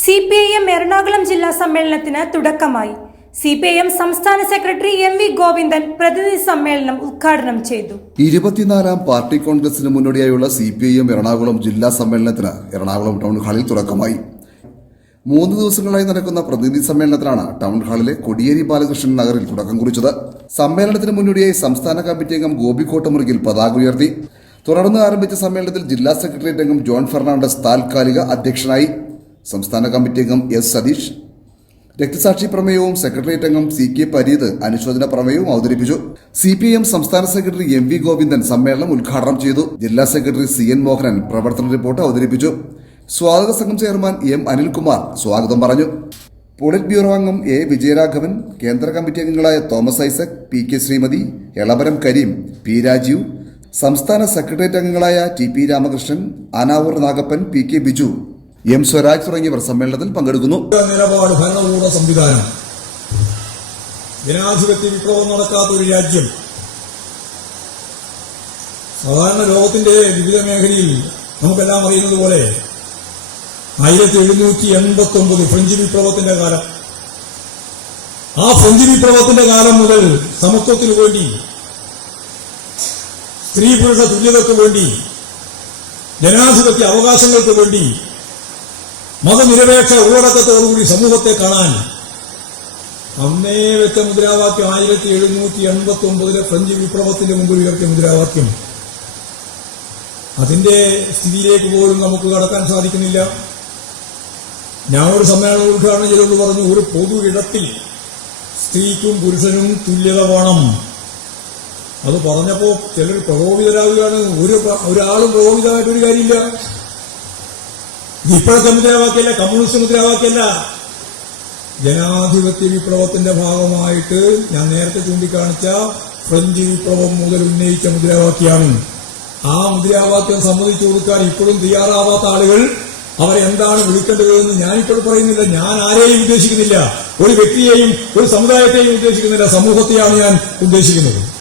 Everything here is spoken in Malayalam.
CPIM എറണാകുളം ജില്ലാ സമ്മേളനത്തിന് തുടക്കമായി. CPIM സംസ്ഥാന സെക്രട്ടറി MV ഗോവിന്ദൻ പ്രതിനിധി സമ്മേളനം ഉദ്ഘാടനം ചെയ്തു. 24ാം പാർട്ടി കോൺഗ്രസിന് മുന്നോടിയായുള്ള CPIM എറണാകുളം ജില്ലാ സമ്മേളനത്തിന് എറണാകുളം ടൗൺ ഹാളിൽ തുടക്കമായി. 3 ദിവസങ്ങളായി നടക്കുന്ന പ്രതിനിധി സമ്മേളനത്തിലാണ് ടൗൺ ഹാളിലെ കൊടിയേരി ബാലകൃഷ്ണൻ നഗറിൽ തുടക്കം കുറിച്ചത്. സമ്മേളനത്തിന് മുന്നോടിയായി സംസ്ഥാന കമ്മിറ്റി അംഗം ഗോപി കോട്ടമുറിയിൽ പതാക ഉയർത്തി. തുടർന്ന് ആരംഭിച്ച സമ്മേളനത്തിൽ ജില്ലാ സെക്രട്ടേറിയറ്റ് അംഗം ജോൺ ഫെർണാണ്ടസ് താൽക്കാലിക അധ്യക്ഷനായി. സംസ്ഥാന കമ്മിറ്റി അംഗം S സതീഷ് രക്തസാക്ഷി പ്രമേയവും സെക്രട്ടേറിയറ്റ് അംഗം CK പരീത് അനുശോചന പ്രമേയവും അവതരിപ്പിച്ചു. CPIM സംസ്ഥാന സെക്രട്ടറി MV ഗോവിന്ദൻ സമ്മേളനം ഉദ്ഘാടനം ചെയ്തു. ജില്ലാ സെക്രട്ടറി CN മോഹനൻ പ്രവർത്തന റിപ്പോർട്ട് അവതരിപ്പിച്ചു. സ്വാഗത സംഘം ചെയർമാൻ M അനിൽകുമാർ സ്വാഗതം പറഞ്ഞു. പോളിറ്റ് ബ്യൂറോ അംഗം A വിജയരാഘവൻ, കേന്ദ്ര കമ്മിറ്റി അംഗങ്ങളായ തോമസ് ഐസക്, PK ശ്രീമതി, എളമരം കരീം, P രാജീവ്, സംസ്ഥാന സെക്രട്ടേറിയറ്റ് അംഗങ്ങളായ TP Ramakrishnan, Anavoor Nagappan, PK Biju, M Swaraj തുടങ്ങിയവർ സമ്മേളനത്തിൽ പങ്കെടുക്കുന്നു. നിലപാട് ഭരണകൂട സംവിധാനം, ജനാധിപത്യ വിപ്ലവം നടക്കാത്ത ഒരു രാജ്യം, സാധാരണ ലോകത്തിന്റെ വിവിധ മേഖലയിൽ നമുക്കെല്ലാം അറിയുന്നത് പോലെ 1789 ഫ്രഞ്ച് വിപ്ലവത്തിന്റെ കാലം, ആ ഫ്രഞ്ച് വിപ്ലവത്തിന്റെ കാലം മുതൽ സമത്വത്തിനു വേണ്ടി, സ്ത്രീ പുരുഷ തുല്യതയ്ക്ക് വേണ്ടി, ജനാധിപത്യ അവകാശങ്ങൾക്ക് വേണ്ടി, മതനിരപേക്ഷ ഉള്ളടക്കത്തോടുകൂടി സമൂഹത്തെ കാണാൻ അന്നേ വെച്ച മുദ്രാവാക്യം 1789 ഫ്രഞ്ച് വിപ്ലവത്തിന്റെ മുമ്പിൽ ഉയർത്തിയ മുദ്രാവാക്യം, അതിന്റെ സ്ഥിതിയിലേക്ക് പോലും നമുക്ക് കടക്കാൻ സാധിക്കുന്നില്ല. ഞാനൊരു സമ്മേളനം ഉദ്ഘാടനം ചെയ്തുകൊണ്ട് പറഞ്ഞു, ഒരു പൊതു ഇടത്തിൽ സ്ത്രീക്കും പുരുഷനും തുല്യത വേണം. അത് പറഞ്ഞപ്പോ ചിലർ പ്രകോപിതരാകുകയാണ്. ഒരാളും പ്രകോപിതമായിട്ടൊരു കാര്യമില്ല. ഇപ്പോഴത്തെ മുദ്രാവാക്യല്ല, കമ്മ്യൂണിസ്റ്റ് മുദ്രാവാക്യല്ല, ജനാധിപത്യ വിപ്ലവത്തിന്റെ ഭാഗമായിട്ട് ഞാൻ നേരത്തെ ചൂണ്ടിക്കാണിച്ച ഫ്രഞ്ച് വിപ്ലവം മുതൽ ഉന്നയിച്ച മുദ്രാവാക്യമാണ്. ആ മുദ്രാവാക്യം സമ്മതിച്ചു കൊടുക്കാൻ ഇപ്പോഴും തയ്യാറാവാത്ത ആളുകൾ അവരെന്താണ് വിളിക്കേണ്ടതെന്ന് ഞാനിപ്പോൾ പറയുന്നില്ല. ഞാൻ ആരെയും ഉദ്ദേശിക്കുന്നില്ല, ഒരു വ്യക്തിയെയും ഒരു സമുദായത്തെയും ഉദ്ദേശിക്കുന്നില്ല, സമൂഹത്തെയാണ് ഞാൻ ഉദ്ദേശിക്കുന്നത്.